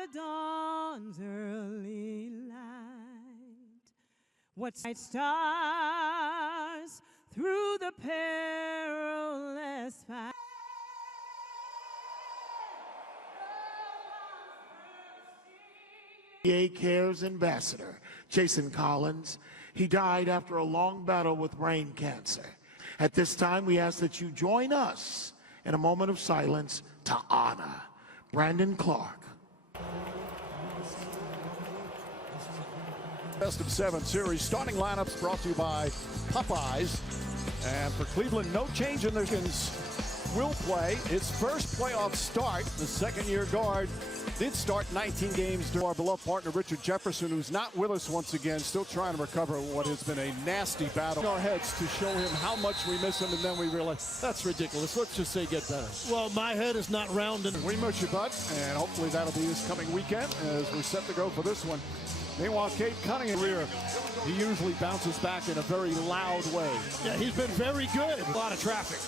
the dawn's early light, what bright stars through the perilous fight. NBA Cares Ambassador, Jason Collins. He died after a long battle with brain cancer. At this time, we ask that you join us in a moment of silence to honor Brandon Clark. Best of 7 series. Starting lineups brought to you by Popeyes. And for Cleveland, no change in their will play its first playoff start. The second-year guard did start 19 games during our beloved partner Richard Jefferson, who's not with us once again, still trying to recover what has been a nasty battle. Our heads to show him how much we miss him, and then we realize that's ridiculous. Let's just say get better. Well, my head is not rounding. We miss you, bud, and hopefully that'll be this coming weekend as we're set to go for this one. Meanwhile, Cade Cunningham here, he usually bounces back in a very loud way. Yeah, he's been very good. A lot of traffic.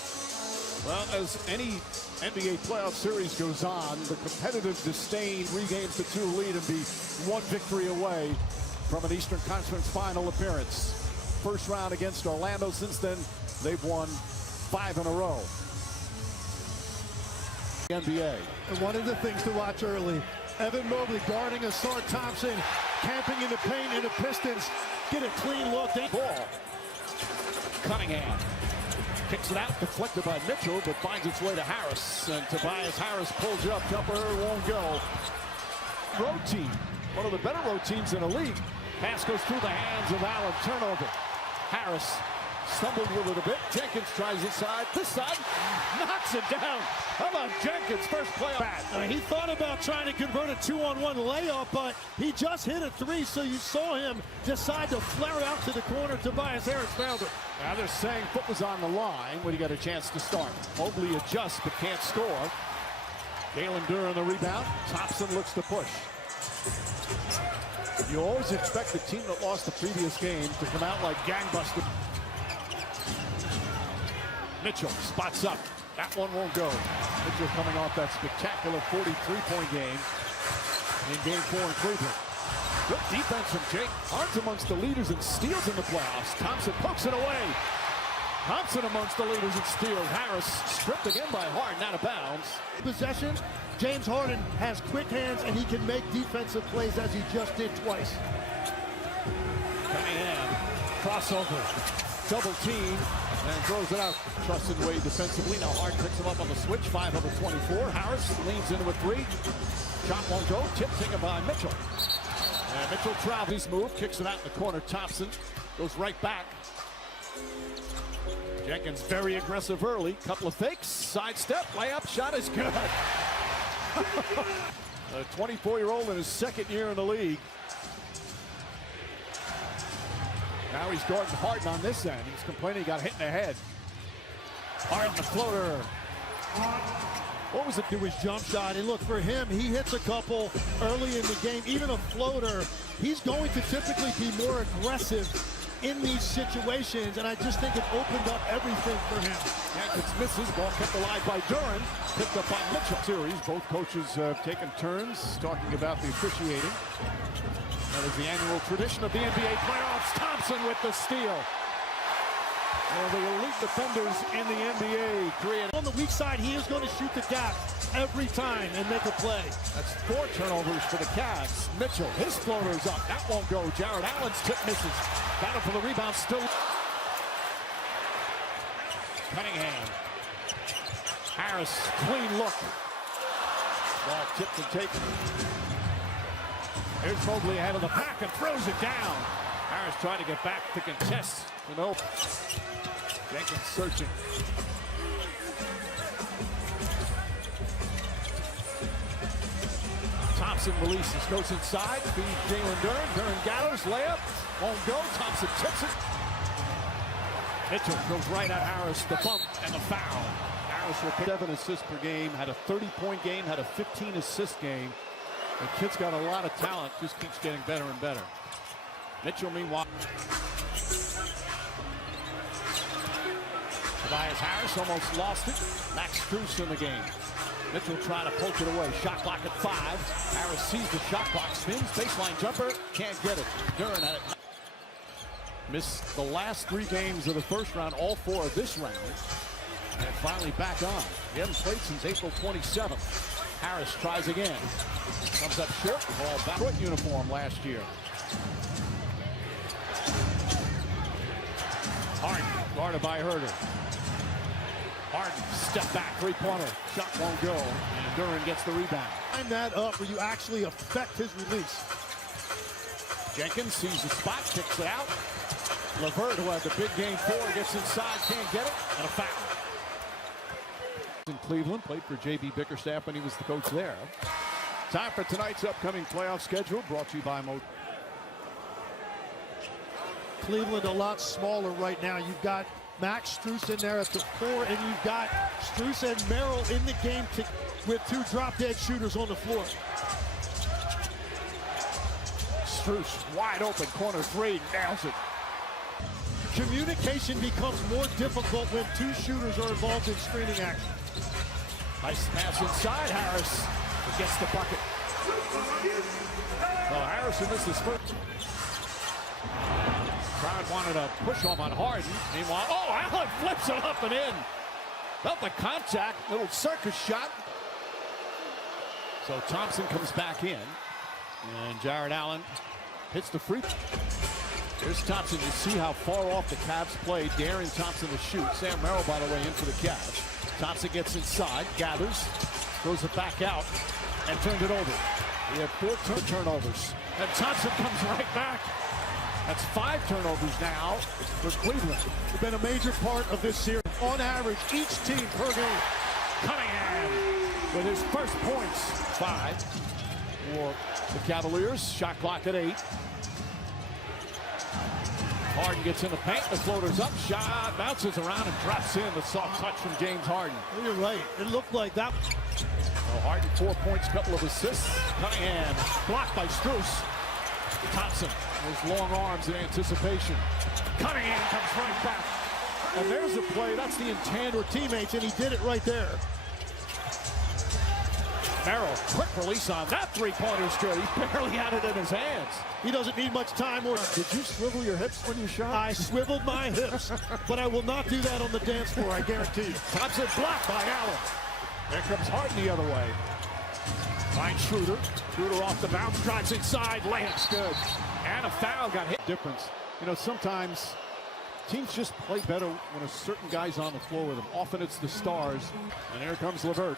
Well, as any NBA playoff series goes on, the competitive disdain regains the 2 lead and be 1 victory away from an Eastern Conference final appearance. First round against Orlando. Since then, they've won 5 in a row. NBA. And one of the things to watch early, Evan Mobley guarding Asar Thompson, camping in the paint in the Pistons. Get a clean look. Ball. Cunningham. Kicks it out, deflected by Mitchell, but finds its way to Harris. And Tobias Harris pulls up, jumper won't go. Road team, one of the better road teams in the league. Pass goes through the hands of Allen, turnover. Harris stumbled with it a bit. Jenkins tries this side, knocks it down. How about Jenkins' first playoff? He thought about trying to convert a 2-on-1 layup, but he just hit a 3, so you saw him decide to flare out to the corner. Tobias Harris found it. Now they're saying foot was on the line when he got a chance to start. Mobley adjusts but can't score. Galen Duran the rebound. Thompson looks to push. You always expect the team that lost the previous game to come out like gangbusters. Mitchell spots up. That one won't go. Mitchell coming off that spectacular 43-point game in Game 4 in Cleveland. Good defense from Jake. Harden's amongst the leaders in steals in the playoffs. Thompson pokes it away. Thompson amongst the leaders in steals. Harris stripped again by Harden, out of bounds. Possession, James Harden has quick hands and he can make defensive plays as he just did twice. Cunningham, crossover, double team, and throws it out. Trusted Wade defensively. Now Harden picks him up on the switch. 5 of the 24. Harris leans into a 3. Shot won't go. Tip taken by Mitchell. And Mitchell travels move, kicks it out in the corner. Thompson goes right back. Jenkins very aggressive early. Couple of fakes, sidestep, layup, shot is good. A 24-year-old in his second year in the league. Now he's guarding Harden on this end. He's complaining he got hit in the head. Harden the floater. What was it to his jump shot? And look, for him, he hits a couple early in the game. Even a floater, he's going to typically be more aggressive in these situations, and I just think it opened up everything for him. Jenkins misses, ball kept alive by Duran, picked up by Mitchell. Series, both coaches have taken turns talking about the officiating. That is the annual tradition of the NBA playoffs. Thompson with the steal. Well, the elite defenders in the NBA create. On the weak side, he is going to shoot the gap every time and make a play. That's 4 turnovers for the Cavs. Mitchell, his floater's up. That won't go. Jared Allen's tip misses. Battle for the rebound still. Cunningham. Harris, clean look. Ball tipped and taken. Here's Mobley ahead of the pack and throws it down. Harris trying to get back to contest. Jenkins searching. Thompson releases, goes inside, feeds Jalen Duran. Duran gathers, layup, won't go. Thompson tips it. Mitchell goes right at Harris, the bump and the foul. Harris will pick 7 assists per game, had a 30-point game, had a 15-assist game. The kid's got a lot of talent, just keeps getting better and better. Mitchell, meanwhile. Tobias Harris almost lost it. Max Strus in the game. Mitchell trying to poke it away. Shot clock at 5. Harris sees the shot clock, spins, baseline jumper, can't get it. Duran at it. Missed the last 3 games of the first round, all 4 of this round. And finally back on. He hasn't played since April 27th. Harris tries again. Comes up short. Ball back. Foot uniform last year. Harden guarded by Herter. Harden step back 3-pointer. Shot won't go. And Duran gets the rebound. Line that up where you actually affect his release. Jenkins sees the spot, kicks it out. LeVert, who had the big game 4, gets inside, can't get it, and a foul. In Cleveland, played for J.B. Bickerstaff when he was the coach there. Time for tonight's upcoming playoff schedule, brought to you by Mo. Cleveland a lot smaller right now. You've got Max Strus in there at the 4, and you've got Strus and Merrill in the game with 2 drop-dead shooters on the floor. Strus wide open, corner 3, nails it. Communication becomes more difficult when 2 shooters are involved in screening action. Nice pass inside. Harris gets the bucket. Well, Harrison missed his first. Crowd wanted a push off on Harden. Meanwhile, Allen flips it up and in. Felt the contact, little circus shot. So Thompson comes back in. And Jared Allen hits the free. Here's Thompson. You see how far off the Cavs played. Darren Thompson to shoot. Sam Merrill, by the way, in for the Cavs. Thompson gets inside, gathers, throws it back out, and turns it over. He had 4 turnovers. And Thompson comes right back. That's 5 turnovers now for Cleveland. It's been a major part of this series. On average, each team per game. Cunningham with his first points. 5 for the Cavaliers. Shot clock at 8. Harden gets in the paint, the floater's up, shot, bounces around and drops in. The soft touch from James Harden. You're right, it looked like that. Well, Harden 4 points, couple of assists. Cunningham blocked by Strus. Thompson, those long arms in anticipation. Cunningham comes right back. And there's a play, that's the intent for teammates, and he did it right there. Merrill, quick release on that 3-pointer's good. He barely had it in his hands. He doesn't need much time. Did you swivel your hips when you shot? I swiveled my hips, but I will not do that on the dance floor, I guarantee you. Thompson blocked by Allen. There comes Harden the other way. Finds Schroeder. Schroeder off the bounce, drives inside, layup's good. And a foul got hit. Difference. You know, sometimes teams just play better when a certain guy's on the floor with them. Often it's the stars. And here comes LeVert.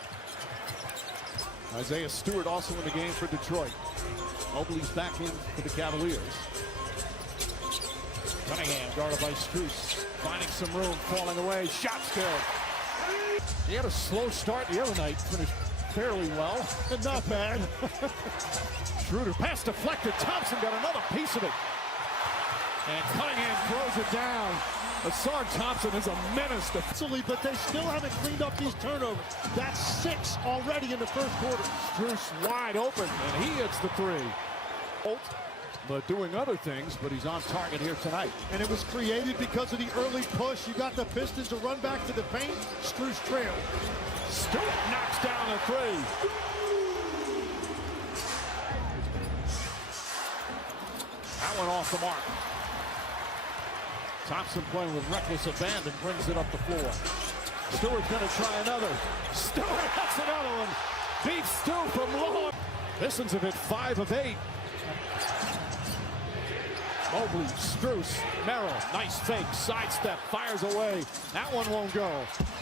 Isaiah Stewart also in the game for Detroit. Mobley's back in for the Cavaliers. Cunningham guarded by Strus. Finding some room, falling away. Shot's good. He had a slow start the other night. Finished fairly well. Not bad. Schroeder pass deflected. Thompson got another piece of it. And Cunningham throws it down. Asar Thompson is a menace defensively, But they still haven't cleaned up these turnovers. That's 6 already in the first quarter. Strus wide open, and he hits the 3. But doing other things, but he's on target here tonight. And it was created because of the early push. You got the Pistons to run back to the paint. Strus trailed. Stewart knocks down the 3. That one off the mark. Thompson playing with reckless abandon, brings it up the floor. Stewart's going to try another. Stewart, that's another one. Beats Stu from long. Pistons have hit 5 of 8. Mobley, Strus, Merrill, nice fake, sidestep, fires away. That one won't go.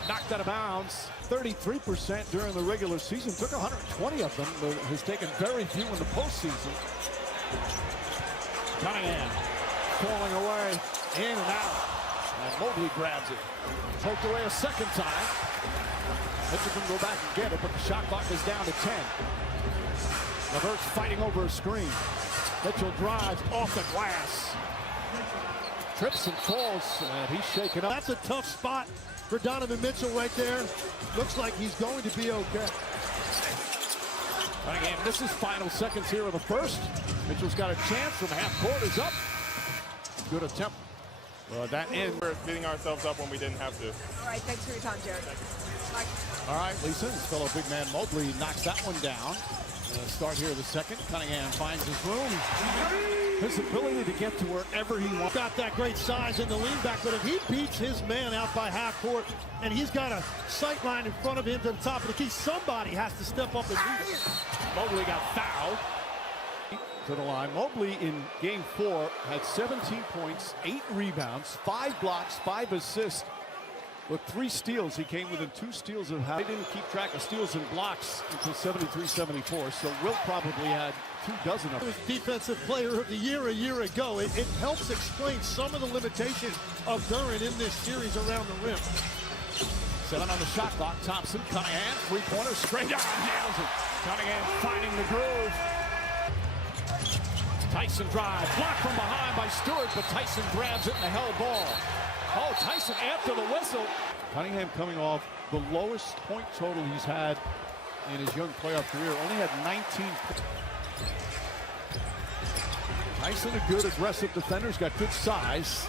Knocked out of bounds. 33% during the regular season. Took 120 of them, but has taken very few in the postseason. Cunningham falling away, in and out. And Mobley grabs it. Poked away a second time. Mitchell can go back and get it, but the shot clock is down to 10. LeVert's fighting over a screen. Mitchell drives off the glass. Trips and falls, and he's shaken up. That's a tough spot for Donovan Mitchell right there. Looks like he's going to be okay. Again, this is final seconds here of the first. Mitchell's got a chance from half court, is up. Good attempt. That end. We're getting ourselves up when we didn't have to. All right, thanks for your time, Jared. Mike. All right, Lisa, his fellow big man Mobley knocks that one down. Start here the second. Cunningham finds his room. His ability to get to wherever he wants. Got that great size in the lean back, but if he beats his man out by half court and he's got a sight line in front of him to the top of the key, somebody has to step up and beat him. Mobley got fouled. To the line. Mobley in game 4 had 17 points, 8 rebounds, 5 blocks, 5 assists. With 3 steals, he came within 2 steals of half. They didn't keep track of steals and blocks until 73-74, so Wilt probably had 2 dozen of them. He was Defensive Player of the Year a year ago. It helps explain some of the limitations of Durant in this series around the rim. 7 on the shot clock. Thompson, Cunningham, 3-pointer, straight down, nails it. Cunningham finding the groove. Tyson drive, blocked from behind by Stewart, but Tyson grabs it and the held ball. Oh, Tyson after the whistle. Cunningham coming off the lowest point total he's had in his young playoff career. Only had 19. Tyson, a good aggressive defender. He's got good size.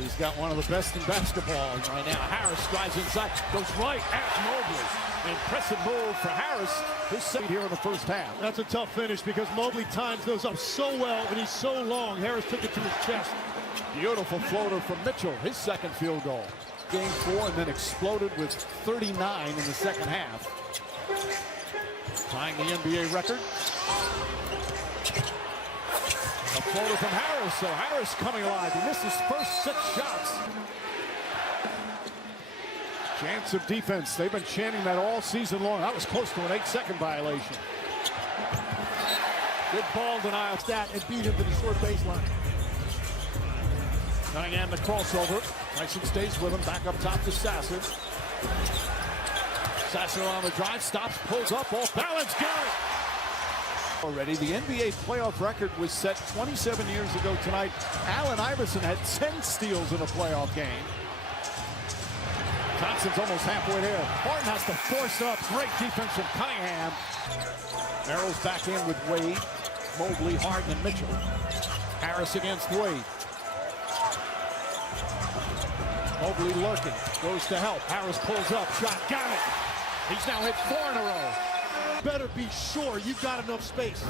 He's got one of the best in basketball right now. Harris drives inside, goes right at Mobley. Impressive move for Harris. His second here in the first half. That's a tough finish because Mobley times those up so well and he's so long. Harris took it to his chest. Beautiful floater from Mitchell, his second field goal. Game 4 and then exploded with 39 in the second half. Tying the NBA record. A floater from Harris, so Harris coming alive. He missed his first 6 shots. Chance of defense. They've been chanting that all season long. That was close to an 8-second violation. Good ball denial stat and beat him to the short baseline. Cunningham the crossover. Tyson stays with him. Back up top to Sasser. Sasser on the drive. Stops, pulls up, off balance. Got it! Already, the NBA playoff record was set 27 years ago tonight. Allen Iverson had 10 steals in a playoff game. Thompson's almost halfway there. Harden has to force up. Great defense from Cunningham. Merrill's back in with Wade, Mobley, Harden, and Mitchell. Harris against Wade. Mobley lurking, goes to help. Harris pulls up, shot, got it. He's now hit 4 in a row. Better be sure you've got enough space.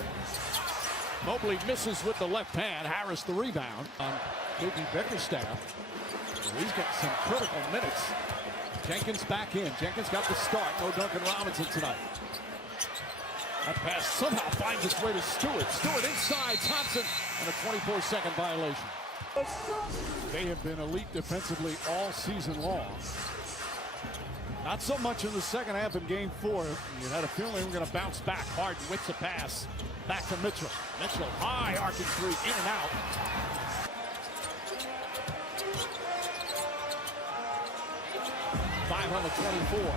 Mobley misses with the left hand. Harris the rebound on Mookie Bickerstaff. He's got some critical minutes. Jenkins back in. Jenkins got the start. No Duncan Robinson tonight. That pass somehow finds its way to Stewart. Stewart inside Thompson and a 24-second violation. They have been elite defensively all season long. Not so much in the second half in game 4. You had a feeling they were going to bounce back. Harden with the pass. Back to Mitchell. Mitchell high, arcing 3, in and out. Five on the 24.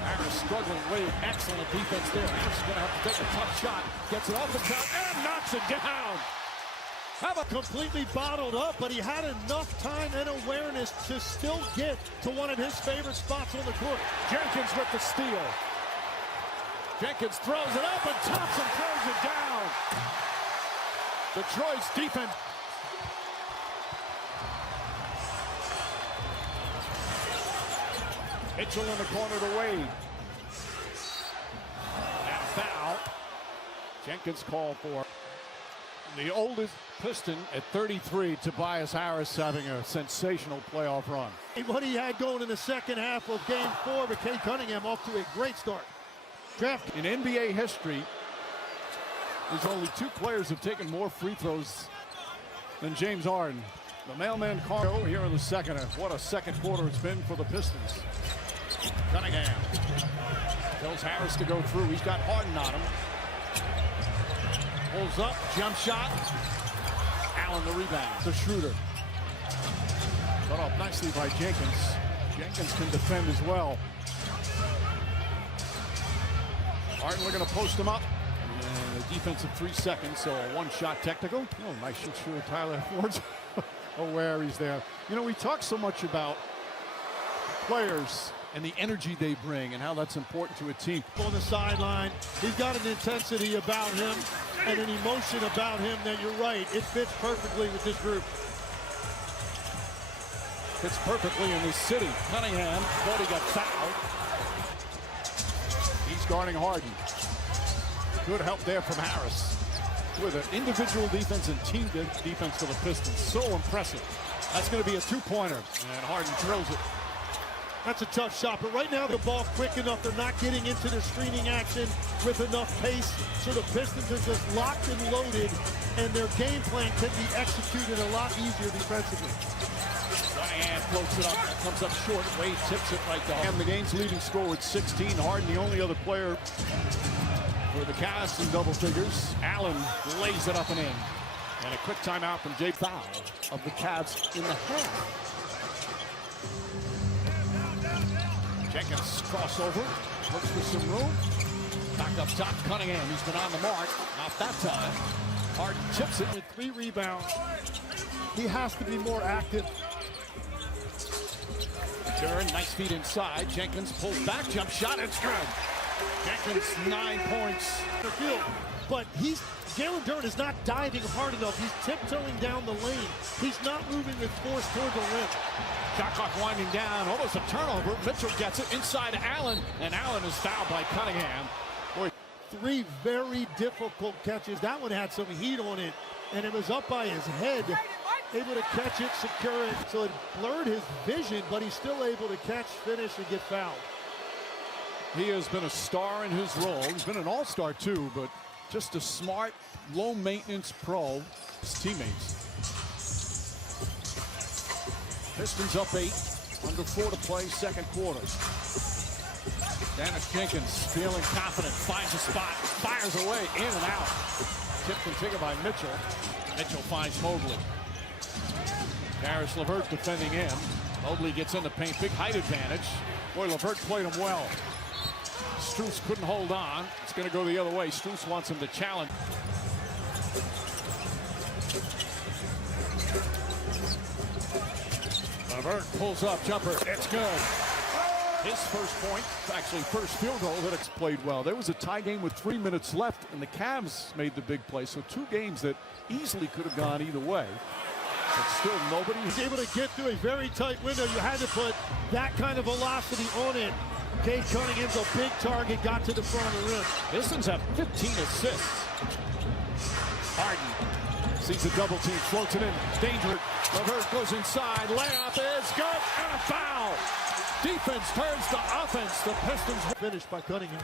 Harris struggling. Wade, excellent defense there. Harris is going to have to take a tough shot. Gets it off the top and knocks it down. Completely bottled up, but he had enough time and awareness to still get to one of his favorite spots on the court. Jenkins with the steal. Jenkins throws it up and Thompson throws it down. Detroit's defense. Mitchell in the corner to Wade. And foul. Jenkins called for. The oldest Piston at 33, Tobias Harris having a sensational playoff run. What he had going in the second half of game 4, but Cade Cunningham off to a great start. Draft. In NBA history, there's only 2 players who've taken more free throws than James Harden. The mailman Cargo here in the second half. What a second quarter it's been for the Pistons. Cunningham tells Harris to go through. He's got Harden on him. Pulls up, jump shot. Allen the rebound to Schroeder. Cut off nicely by Jenkins. Jenkins can defend as well. Harden looking to post him up. And a defensive 3 seconds, so a 1-shot technical. Oh, nice shoot through Tyler Ford's. Aware he's there. You know, we talk so much about players and the energy they bring and how that's important to a team. On the sideline, he's got an intensity about him and an emotion about him that you're right. It fits perfectly with this group. Fits perfectly in this city. Cunningham thought he got fouled. He's guarding Harden. Good help there from Harris. With an individual defense and team defense for the Pistons. So impressive. That's going to be a two-pointer. And Harden drills it. That's a tough shot, but right now the ball quick enough. They're not getting into the screening action with enough pace, so the Pistons are just locked and loaded, and their game plan can be executed a lot easier defensively. Diane floats it up, comes up short. Wade tips it right to Harden. The game's leading score with 16. Harden, the only other player for the Cavs in double figures. Allen lays it up and in. And a quick timeout from Jay Foul of the Cavs in the half. Jenkins crossover, looks for some room. Back up top, Cunningham, he's been on the mark. Not that time. Harden tips it with 3 rebounds. He has to be more active. Turn, nice feet inside. Jenkins pulls back, jump shot, it's good. Jenkins 9 points. But Jalen Duren is not diving hard enough. He's tiptoeing down the lane. He's not moving with force toward the rim. Shot clock winding down, almost a turnover. Mitchell gets it inside Allen, and Allen is fouled by Cunningham. Boy, 3 very difficult catches. That one had some heat on it, and it was up by his head. Able to catch it, secure it. So it blurred his vision, but he's still able to catch, finish, and get fouled. He has been a star in his role. He's been an all-star too, but just a smart, low-maintenance pro. His teammates. Pistons up 8, under 4 to play, second quarter. Dennis Jenkins feeling confident, finds a spot, fires away, in and out. Tipped and taken by Mitchell. Mitchell finds Mobley. Harris LeVert defending in. Mobley gets in the paint, big height advantage. Boy, LeVert played him well. Strus couldn't hold on. It's going to go the other way. Strus wants him to challenge. LeVert pulls up, jumper, it's good. His first point, actually first field goal that it's played well. There was a tie game with 3 minutes left, and the Cavs made the big play. So 2 games that easily could have gone either way. But still, nobody was able to get through a very tight window. You had to put that kind of velocity on it. Cade Cunningham's a big target, got to the front of the rim. Pistons have 15 assists. Harden sees a double team, floats it in, dangerous. LeVert goes inside, layup is good, and a foul. Defense turns to offense. The Pistons finished by Cunningham.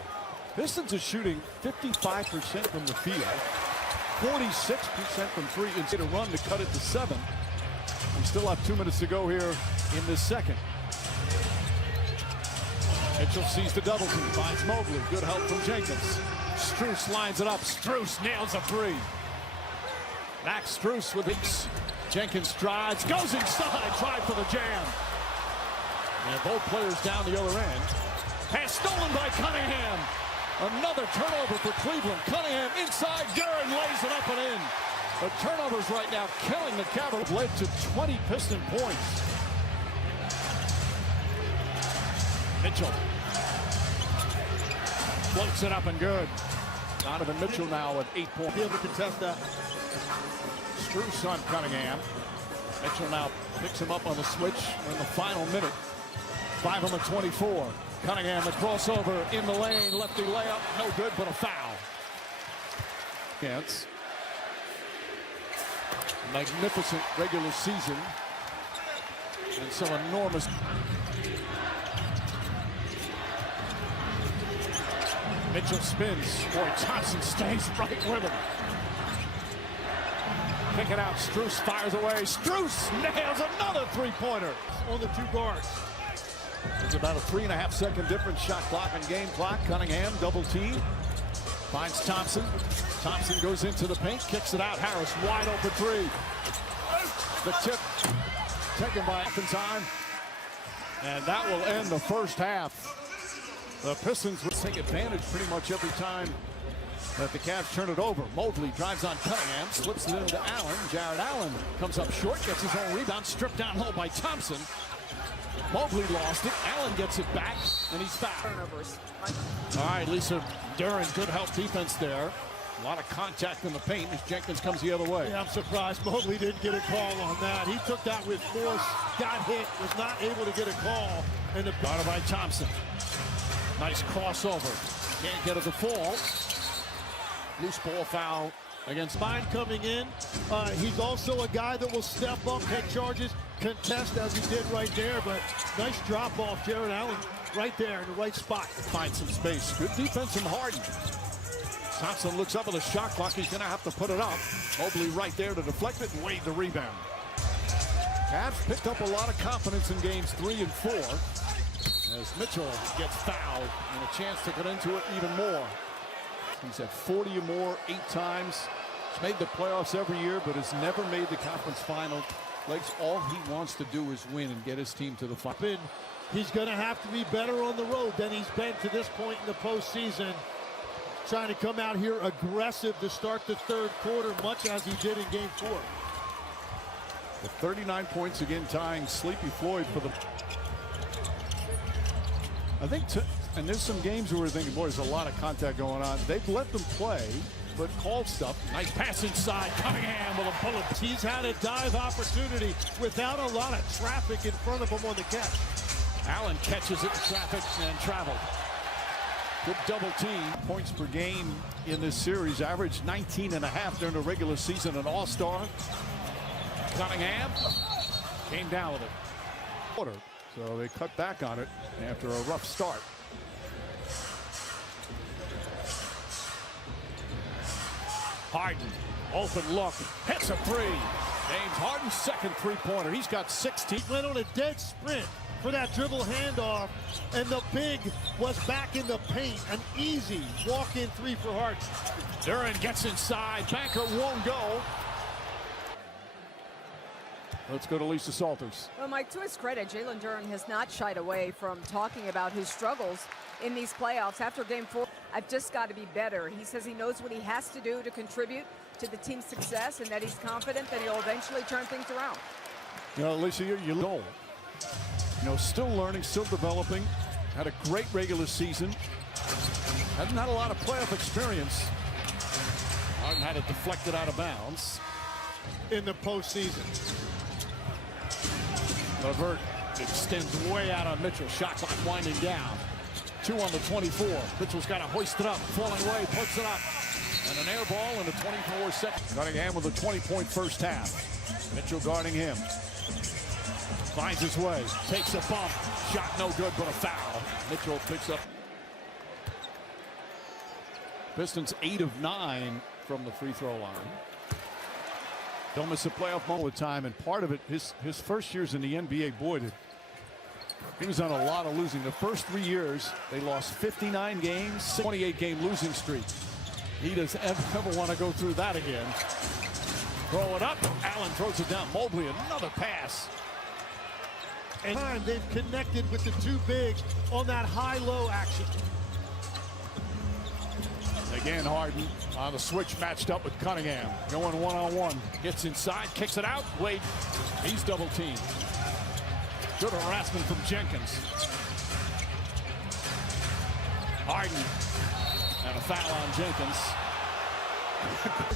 Pistons are shooting 55% from the field, 46% from 3, and get a run to cut it to 7. We still have 2 minutes to go here in this second. Mitchell sees the double team, finds Mobley. Good help from Jenkins. Strus lines it up. Strus nails a 3. Max Strus with X. Jenkins drives, goes inside, tried for the jam. And both players down the other end. Pass stolen by Cunningham. Another turnover for Cleveland. Cunningham inside, Duren lays it up and in. The turnovers right now killing the Cavaliers. Led to 20 Piston points. Mitchell floats it up and good. Donovan Mitchell now with 8 points. Be able to contest that. Strus on Cunningham. Mitchell now picks him up on the switch in the final minute. 5 on the 24. Cunningham, the crossover in the lane. Lefty layup, no good, but a foul. Against magnificent regular season. And so enormous. Mitchell spins. Boy, Thompson stays right with him. Pick it out. Strus fires away. Strus nails another 3-pointer. On the 2 guards. There's about a 3.5-second difference. Shot clock and game clock. Cunningham double team. Finds Thompson. Thompson goes into the paint. Kicks it out. Harris wide open 3. The tip taken by Offenheim. And that will end the first half. The Pistons will take advantage pretty much every time that the Cavs turn it over. Mobley drives on Cunningham, slips it into Allen. Jared Allen comes up short, gets his own rebound, stripped down low by Thompson. Mobley lost it. Allen gets it back, and he's fouled. All right, Lisa Duren, good help defense there. A lot of contact in the paint as Jenkins comes the other way. Yeah, I'm surprised Mobley didn't get a call on that. He took that with force, got hit, was not able to get a call. And the Guarded by Thompson. Nice crossover. Can't get it to fall. Loose ball foul against Fine coming in. He's also a guy that will step up, take charges, contest as he did right there. But nice drop off, Jared Allen, right there in the right spot. Find some space. Good defense from Harden. Thompson looks up at the shot clock. He's going to have to put it up. Mobley right there to deflect it and wade the rebound. Cavs picked up a lot of confidence in games 3 and 4 as Mitchell gets fouled and a chance to get into it even more. He's had 40 or more 8 times. He's made the playoffs every year, but has never made the conference final. Lakes, all he wants to do is win and get his team to the final. He's going to have to be better on the road than he's been to this point in the postseason. Trying to come out here aggressive to start the third quarter, much as he did in game 4. With 39 points again, tying Sleepy Floyd for the... I think, and there's some games where we're thinking, boy, there's a lot of contact going on. They've let them play, but called stuff. Nice pass inside, Cunningham with a bullet. He's had a dive opportunity without a lot of traffic in front of him on the catch. Allen catches it in traffic and traveled. Good double team. Points per game in this series, averaged 19.5 during the regular season, an all-star. Cunningham came down with it. So they cut back on it after a rough start. Harden, open look, hits a 3. James Harden's second three-pointer. He's got 16. Went on a dead sprint for that dribble handoff, and the big was back in the paint. An easy walk-in 3 for Harden. Duran gets inside. Banker won't go. Let's go to Lisa Salters. Well, Mike, to his credit, Jalen Duran has not shied away from talking about his struggles in these playoffs. After game 4, I've just got to be better. He says he knows what he has to do to contribute to the team's success and that he's confident that he'll eventually turn things around. You know, Lisa, you know, still learning, still developing. Had a great regular season. Hasn't had a lot of playoff experience. Harden had it deflected out of bounds in the postseason. LeVert extends way out on Mitchell. Shot clock winding down. 2 on the 24. Mitchell's got to hoist it up. Falling away, puts it up. And an air ball in the 24 seconds. Cunningham with a 20-point first half. Mitchell guarding him. Finds his way. Takes a bump. Shot no good, but a foul. Mitchell picks up. Pistons 8 of 9 from the free throw line. Don't miss a playoff moment with time, and part of it, his first years in the NBA, boy, he was on a lot of losing. The first 3 years, they lost 59 games, 28-game losing streak. He doesn't ever want to go through that again. Throw it up. Allen throws it down. Mobley, another pass. And they've connected with the 2 bigs on that high-low action. Again, Harden on the switch, matched up with Cunningham. Going one-on-one. Gets inside, kicks it out. Wade, he's double-teamed. Good harassment from Jenkins. Harden, and a foul on Jenkins.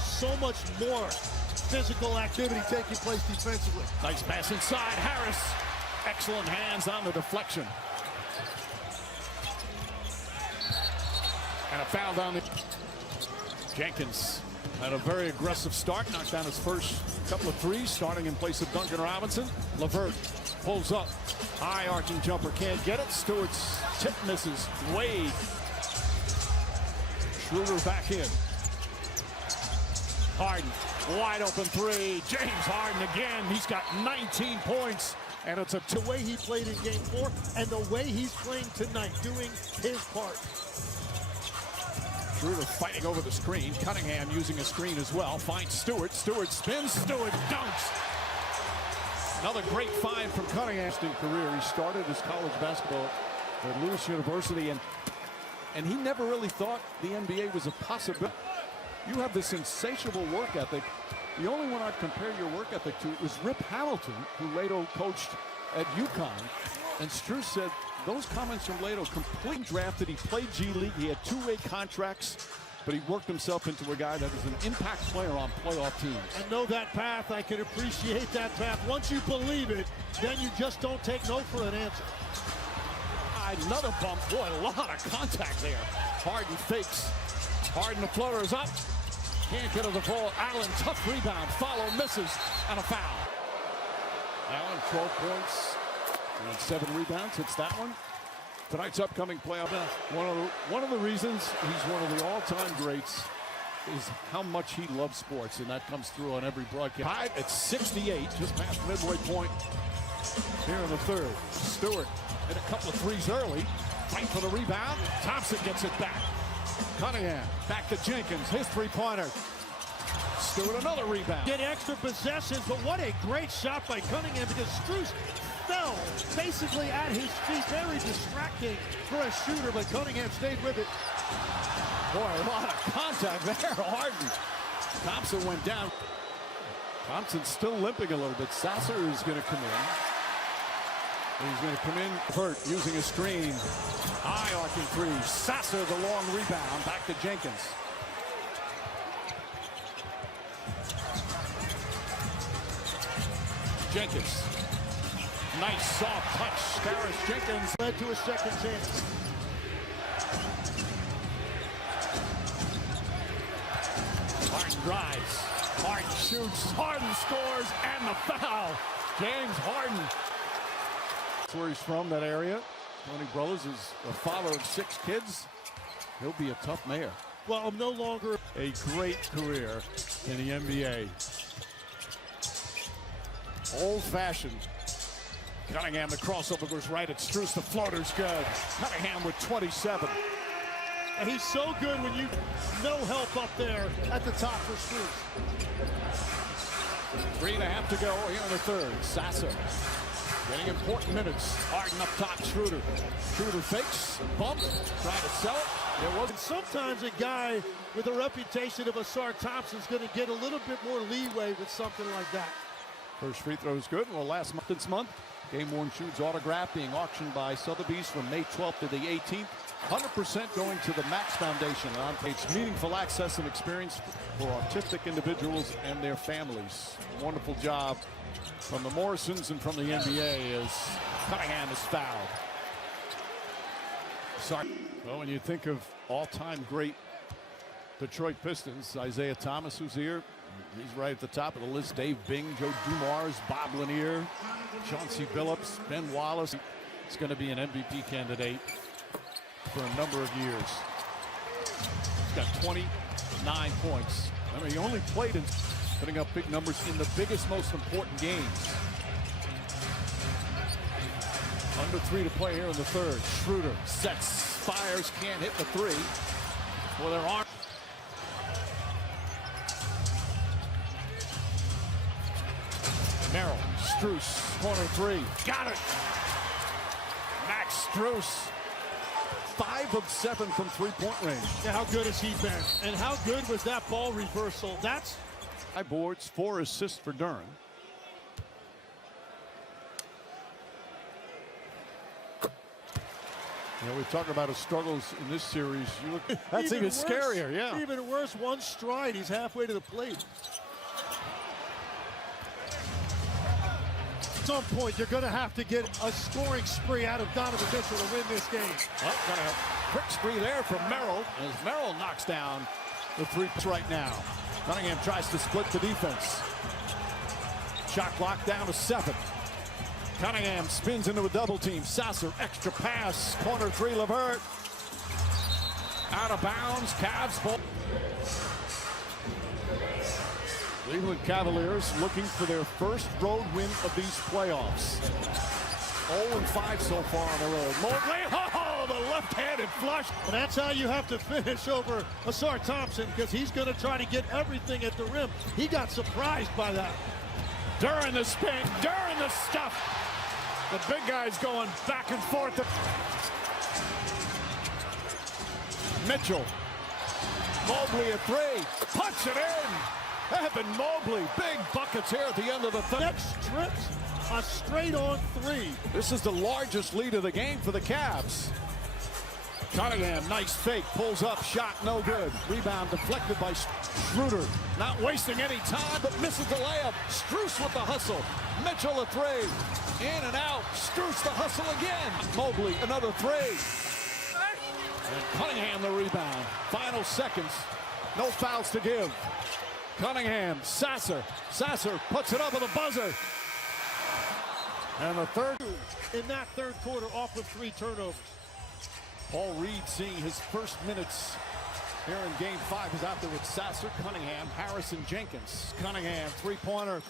So much more physical activity taking place defensively. Nice pass inside. Harris, excellent hands on the deflection. And a foul down the... Jenkins had a very aggressive start. Knocked down his first couple of threes, starting in place of Duncan Robinson. LeVert pulls up. High arching jumper, can't get it. Stewart's tip misses. Wade. Schroeder back in. Harden, wide open 3. James Harden again. He's got 19 points. And it's the way he played in game 4 and the way he's playing tonight, doing his part. Schroeder fighting over the screen. Cunningham using a screen as well. Finds Stewart. Stewart spins. Stewart dunks. Another great find from Cunningham. Career. He started his college basketball at Lewis University, and he never really thought the NBA was a possibility. You have this insatiable work ethic. The only one I'd compare your work ethic to was Rip Hamilton, who later coached at UConn. And Strus said those comments from Lato, complete drafted. He played G League. He had 2-way contracts. but he worked himself into a guy that is an impact player on playoff teams. I know that path. I can appreciate that path. Once you believe it, then you just don't take no for an answer. Another bump. Boy, a lot of contact there. Harden fakes. Harden, the floater is up. Can't get to the ball. Allen, tough rebound. Follow, misses, and a foul. Allen, 12 points and 7 rebounds. Hits that one. Tonight's upcoming playoff. One of the reasons he's one of the all-time greats is how much he loves sports, and that comes through on every broadcast. Tied at 68, just past midway point here in the third. Stewart hit a couple of threes early. Fight for the rebound. Thompson gets it back. Cunningham back to Jenkins. His three-pointer. Stewart another rebound. Get extra possessions, but what a great shot by Cunningham, because Strus fell basically at his feet. Very distracting for a shooter, but Cunningham stayed with it. Boy, a lot of contact there. Harden. Thompson went down. Thompson's still limping a little bit. Sasser is going to come in. He's going to come in hurt using a screen. High arcing three. Sasser the long rebound. Back to Jenkins. Jenkins. Nice soft touch. Starris Jenkins led to a second chance. Harden drives. Harden shoots. Harden scores. And the foul. James Harden. That's where he's from, that area. Tony Brothers is a father of 6 kids. He'll be a tough mayor. Well, I'm no longer A great career in the NBA. Old-fashioned. Cunningham, the crossover goes right at Strus. The floater's good. Cunningham with 27. and he's so good when you no help up there at the top for Strus. 3.5 to go here in the third. Sasser getting important minutes. Harden up top. Schroeder fakes, bump, trying to sell it. There wasn't. Sometimes a guy with a reputation of Asar Thompson's going to get a little bit more leeway with something like that. First free throw is good. Well, last month, this month, game-worn shoes autograph being auctioned by Sotheby's from May 12th to the 18th. 100% going to the Max Foundation. It's meaningful access and experience for autistic individuals and their families. Wonderful job from the Morrisons and from the NBA as Cunningham is fouled. Sorry. Well, when you think of all-time great Detroit Pistons, Isaiah Thomas, who's here, he's right at the top of the list. Dave Bing, Joe Dumars, Bob Lanier, Chauncey Billups, Ben Wallace. It's going to be an MVP candidate for a number of years. He's got 29 points. I mean, he only played in putting up big numbers in the biggest, most important games. Under 3 to play here in the third. Schroeder sets, fires, can't hit the three. Well, there aren't. Merrill, Strus, corner three. Got it! Max Strus, 5 of 7 from three-point range. Yeah, how good has he been? And how good was that ball reversal? That's 5 boards, 4 assists for Duren. You know, we talk about his struggles in this series. You look, that's even worse, scarier, yeah. Even worse, one stride, he's halfway to the plate. At some point, you're going to have to get a scoring spree out of Donovan Mitchell to win this game. Well, got a quick spree there from Merrill as Merrill knocks down the 3 right now. Cunningham tries to split the defense. Shot clock down to 7. Cunningham spins into a double team. Sasser, extra pass. Corner 3, LeVert. Out of bounds. Cavs ball. Cleveland Cavaliers looking for their first road win of these playoffs. 0-5 so far on the road. Mobley, oh, the left-handed flush. And that's how you have to finish over Asar Thompson, because he's going to try to get everything at the rim. He got surprised by that. During the spin, during the stuff. The big guy's going back and forth. Mitchell. Mobley at 3. Punch it in. Evan Mobley. Big buckets here at the end of the third. Next trips a straight on 3. This is the largest lead of the game for the Cavs. Cunningham, nice fake, pulls up, shot, no good. Rebound deflected by Schroeder. Not wasting any time, but misses the layup. Strus with the hustle. Mitchell a three. In and out. Strus the hustle again. Mobley, another three. And Cunningham the rebound. Final seconds. No fouls to give. Cunningham, Sasser. Sasser puts it up with a buzzer. And the third. In that third quarter, off with 3 turnovers. Paul Reed seeing his first minutes here in game 5 is out there with Sasser, Cunningham, Harris, and Jenkins. Cunningham, three-pointer.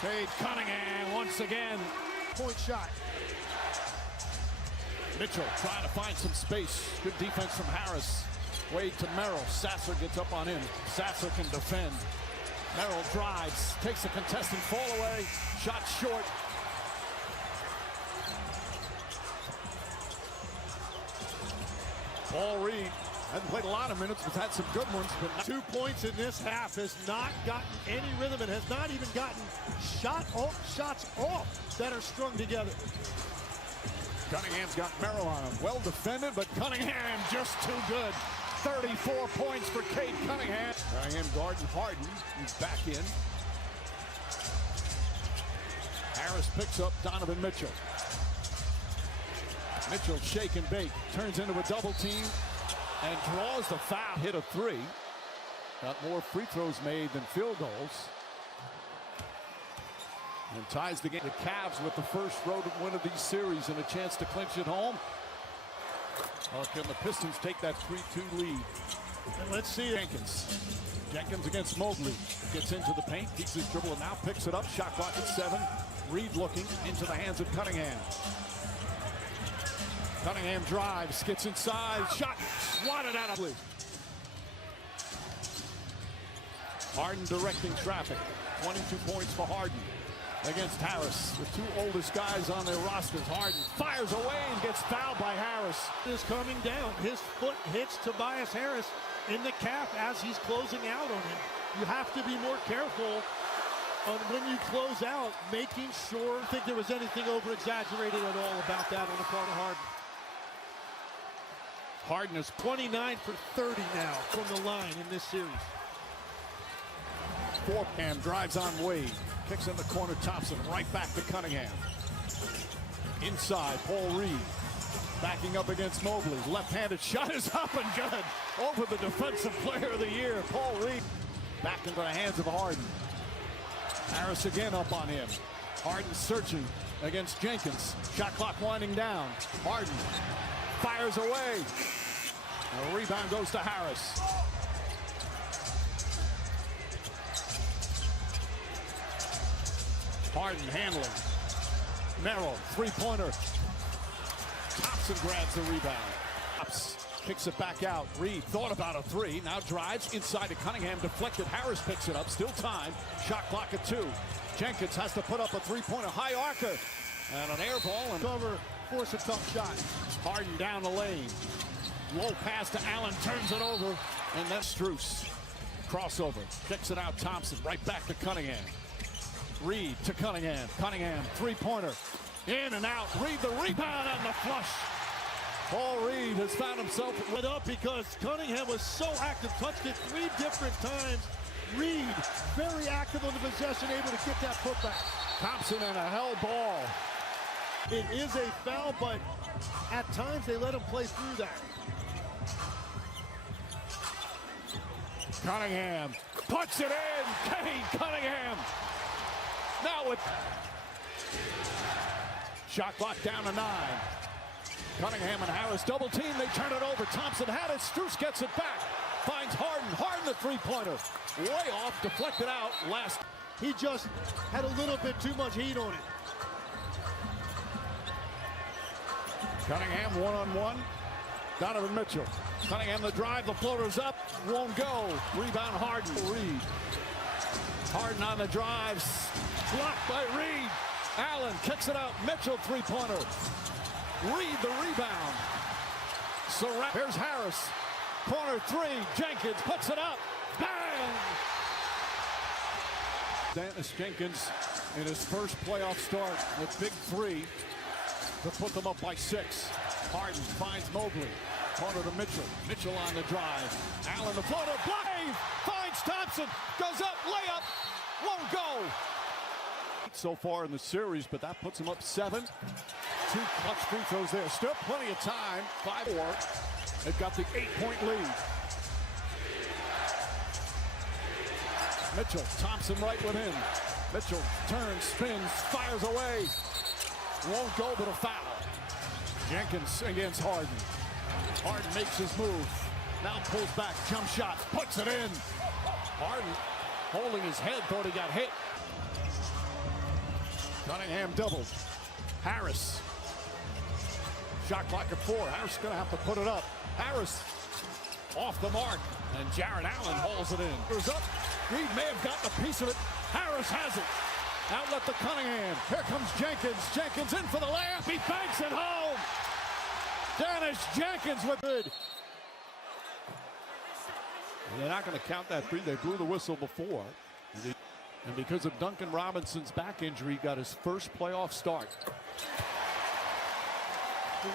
Cade Cunningham once again. Point shot. Mitchell trying to find some space. Good defense from Harris. Wade to Merrill. Sasser gets up on him. Sasser can defend. Merrill drives, takes a contested fall away. Shot short. Paul Reed hasn't played a lot of minutes, but had some good ones. But 2 points in this half, has not gotten any rhythm and has not even gotten shots off that are strung together. Cunningham's got Merrill on him. Well defended, but Cunningham just too good. 34 points for Cade Cunningham. Cunningham guarding Harden. He's back in. Harris picks up Donovan Mitchell. Mitchell shake and bake. Turns into a double team and draws the foul. Hit a three. Got more free throws made than field goals. And ties the game. The Cavs with the first road win of these series and a chance to clinch it home. Or can the Pistons take that 3-2 lead? And let's see Jenkins. Jenkins against Mobley. Gets into the paint, keeps his dribble, and now picks it up. Shot clock at 7. Reed looking into the hands of Cunningham. Cunningham drives, gets inside, shot, swatted out of. Harden directing traffic. 22 points for Harden against Harris. The 2 oldest guys on their rosters. Harden fires away and gets fouled by Harris. Is coming down. His foot hits Tobias Harris in the calf as he's closing out on him. You have to be more careful on when you close out, making sure. I don't think there was anything over-exaggerated at all about that on the part of Harden. Harden is 29 for 30 now from the line in this series. Cam drives on Wade. Kicks in the corner, Thompson. Right back to Cunningham. Inside, Paul Reed. Backing up against Mobley. Left-handed shot is up and good. Over the defensive player of the year, Paul Reed. Back into the hands of Harden. Harris again up on him. Harden searching against Jenkins. Shot clock winding down. Harden fires away. The rebound goes to Harris. Harden handling. Merrill, three-pointer. Thompson grabs the rebound. Kicks it back out. Reed thought about a three. Now drives inside to Cunningham. Deflected. Harris picks it up. Still time. Shot clock at 2. Jenkins has to put up a three-pointer. High arcer. And an air ball. And Cover, force a tough shot. Harden down the lane. Low pass to Allen. Turns it over. And then Strus. Crossover. Kicks it out. Thompson. Right back to Cunningham. Reed to Cunningham. Cunningham. Three-pointer. In and out. Reed the rebound and the flush. Paul Reed has found himself Lit up because Cunningham was so active, touched it 3 different times. Reed, very active on the possession, able to get that putback. Thompson and a hell ball. It is a foul, but at times they let him play through that. Cunningham puts it in. Cade Cunningham. Now with shot clock down to 9. Cunningham and Harris double team. They turn it over. Thompson had it. Strus gets it back. Finds Harden. Harden the three-pointer. Way off. Deflected out. Last. He just had a little bit too much heat on it. Cunningham one-on-one. Donovan Mitchell. Cunningham the drive. The floater's up. Won't go. Rebound Harden. Reed. Harden on the drives. Blocked by Reed. Allen kicks it out. Mitchell three-pointer. Reed the rebound. Here's Harris. Corner 3. Jenkins puts it up. Bang! Dennis Jenkins in his first playoff start with big 3 to put them up by 6. Harden finds Mobley. Corner to Mitchell. Mitchell on the drive. Allen the floater. Block. Finds Thompson. Goes up. Layup. Won't go. So far in the series, but that puts him up 7. 2 clutch free throws there. Still plenty of time. 5-4. They've got the 8-point lead. Mitchell. Thompson right with him. Mitchell turns, spins, fires away. Won't go, but a foul. Jenkins against Harden. Harden makes his move. Now pulls back, jump shot, puts it in. Harden holding his head, thought he got hit. Cunningham doubled. Harris. Shot clock at 4. Harris is going to have to put it up. Harris off the mark, and Jarrett Allen hauls it in. Goes up. Reed may have gotten a piece of it. Harris has it. Outlet to Cunningham. Here comes Jenkins. Jenkins in for the layup. He banks it home. Dennis Jenkins with it. They're not going to count that free. They blew the whistle before. And because of Duncan Robinson's back injury, he got his first playoff start.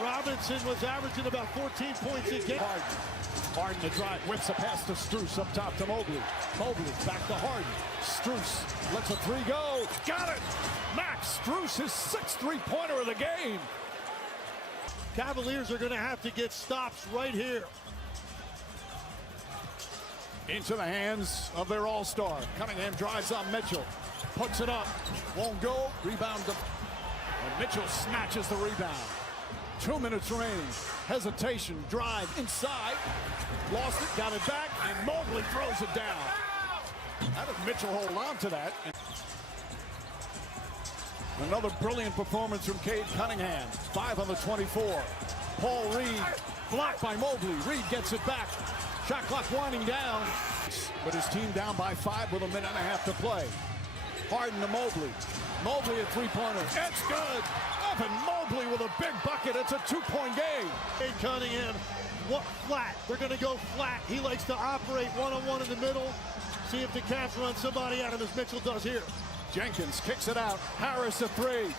Robinson was averaging about 14 points a game. Harden the drive, whips a pass to Strus up top to Mobley. Mobley back to Harden. Strus lets a 3 go. Got it! Max Strus, his 6th three-pointer of the game. Cavaliers are going to have to get stops right here. Into the hands of their all-star. Cunningham drives on Mitchell. Puts it up. Won't go. Rebound. And Mitchell snatches the rebound. 2 minutes remaining. Hesitation. Drive inside. Lost it. Got it back. And Mobley throws it down. How did Mitchell hold on to that? Another brilliant performance from Cade Cunningham. 5 on the 24. Paul Reed blocked by Mobley. Reed gets it back. Shot clock winding down. But his team down by 5 with a minute and a half to play. Harden to Mobley. Mobley a three-pointer. It's good. Evan Mobley with a big bucket. It's a 2-point game. Cade Cunningham, what flat? They're going to go flat. He likes to operate one-on-one in the middle. See if the Cavs run somebody out of as Mitchell does here. Jenkins kicks it out. Harris a 3.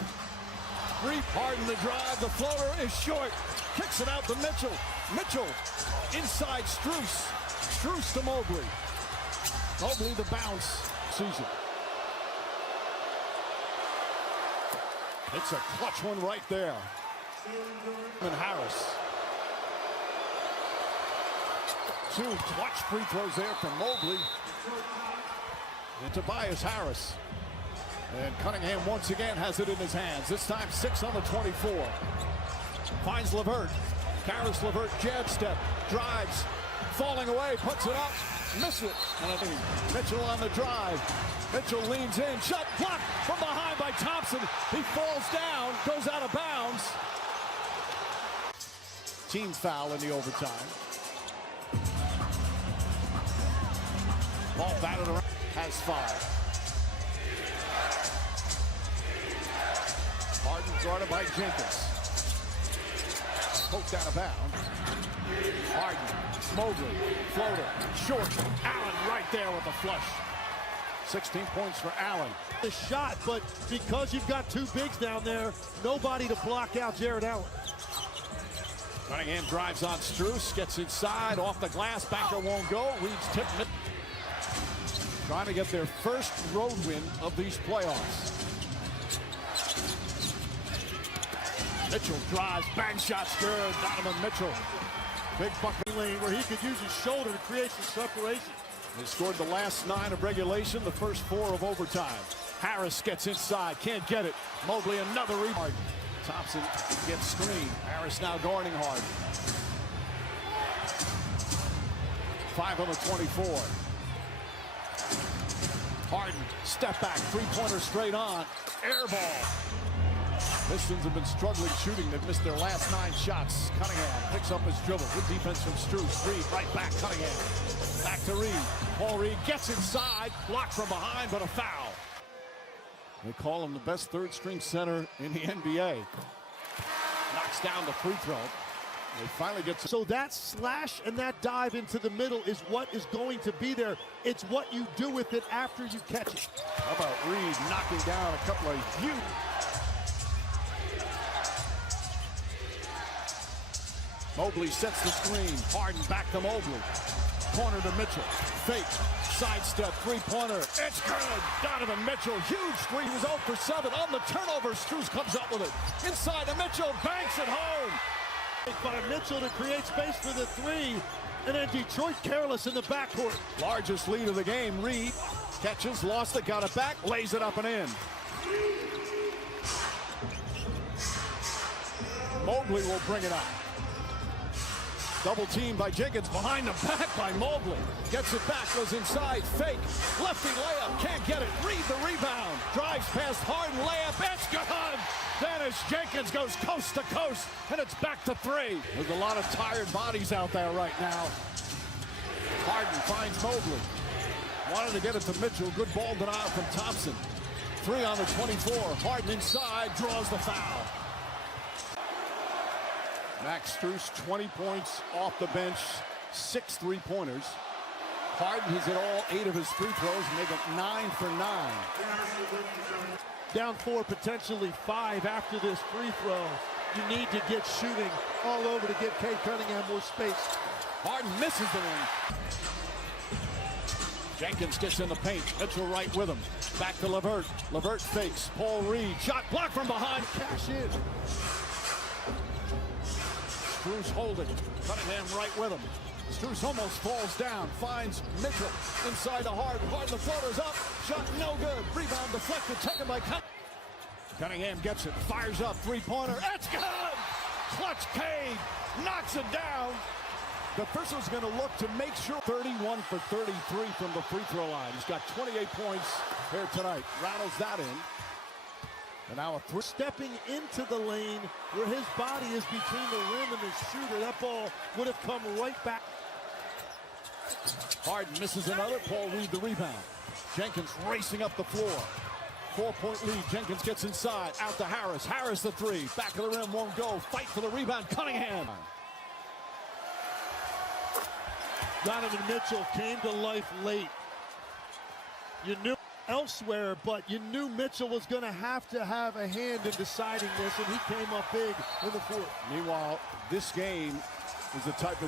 Harden the drive. The floater is short. Kicks it out to Mitchell. Mitchell inside Strus. Strus to Mobley. Mobley the bounce. Susan. It's a clutch one right there. And Harris. 2 clutch free throws there from Mobley. And Tobias Harris. And Cunningham once again has it in his hands. This time 6 on the 24. Finds LeVert. Karis LeVert jab step. Drives. Falling away. Puts it up. Miss it. And I think Mitchell on the drive. Mitchell leans in. Shot blocked from behind by Thompson. He falls down. Goes out of bounds. Team foul in the overtime. Ball batted around. Has 5. Harden guarded by Jenkins. Poked out of bounds. Harden, Mobley, floater, short. Allen right there with the flush. 16 points for Allen. The shot, but because you've got 2 bigs down there, nobody to block out Jarrett Allen. Cunningham drives on Strus, gets inside, off the glass, backer won't go. Reed's tip. Trying to get their first road win of these playoffs. Mitchell drives, bang shots good. Donovan Mitchell. Big bucket lane where he could use his shoulder to create some separation. They scored the last 9 of regulation, the first 4 of overtime. Harris gets inside, can't get it. Mobley another rebound. Thompson gets screened. Harris now guarding Harden. 5 on the 24. Harden, step back, 3-pointer straight on. Air ball. Pistons have been struggling shooting. They've missed their last 9 shots. Cunningham picks up his dribble. Good defense from Strus. Reed right back. Cunningham. Back to Reed. Paul Reed gets inside. Blocked from behind, but a foul. They call him the best third-string center in the NBA. Knocks down the free throw. They finally get to... So that slash and that dive into the middle is what is going to be there. It's what you do with it after you catch it. How about Reed knocking down a couple of huge... Mobley sets the screen. Harden back to Mobley. Corner to Mitchell. Fake. Sidestep. Three-pointer. It's good. Donovan Mitchell. Huge three. He was 0 for 7 on the turnover. Strus comes up with it. Inside to Mitchell. Banks it home. By Mitchell to create space for the three. And then Detroit careless in the backcourt. Largest lead of the game. Reed catches, lost it, got it back, lays it up and in. Mobley will bring it up. Double team by Jenkins, behind the back by Mobley. Gets it back, goes inside, fake. Lefty layup, can't get it. Reed the rebound. Drives past Harden, layup, it's good! Dennis Jenkins goes coast to coast, and it's back to 3. There's a lot of tired bodies out there right now. Harden finds Mobley. Wanted to get it to Mitchell. Good ball denial from Thompson. 3 on the 24. Harden inside, draws the foul. Max Strus, 20 points off the bench, 6 3-pointers. Harden, he's hit all 8 of his free throws, make it 9 for 9. Down 4, potentially 5 after this free throw. You need to get shooting all over to get Cade Cunningham more space. Harden misses the one. Jenkins gets in the paint. Mitchell right with him. Back to LeVert. LeVert fakes. Paul Reed. Shot blocked from behind. Cash in. Strus holding. Cunningham right with him. Strus almost falls down. Finds Mitchell inside the Harden. Harden, the floater's up. Shot no good. Rebound deflected. Taken by Cunningham. Cunningham gets it. Fires up. Three-pointer. It's good! Clutch Cade. Knocks it down. The Pistons going to look to make sure 31 for 33 from the free throw line. He's got 28 points here tonight. Rattles that in. And now a three. Stepping into the lane where his body is between the rim and the shooter. That ball would have come right back. Harden misses another. Paul Reed the rebound. Jenkins racing up the floor. 4-point lead. Jenkins gets inside. Out to Harris. Harris the three. Back of the rim. Won't go. Fight for the rebound. Cunningham. Donovan Mitchell came to life late. You knew elsewhere, but you knew Mitchell was going to have a hand in deciding this, and he came up big in the fourth. Meanwhile, this game is the type of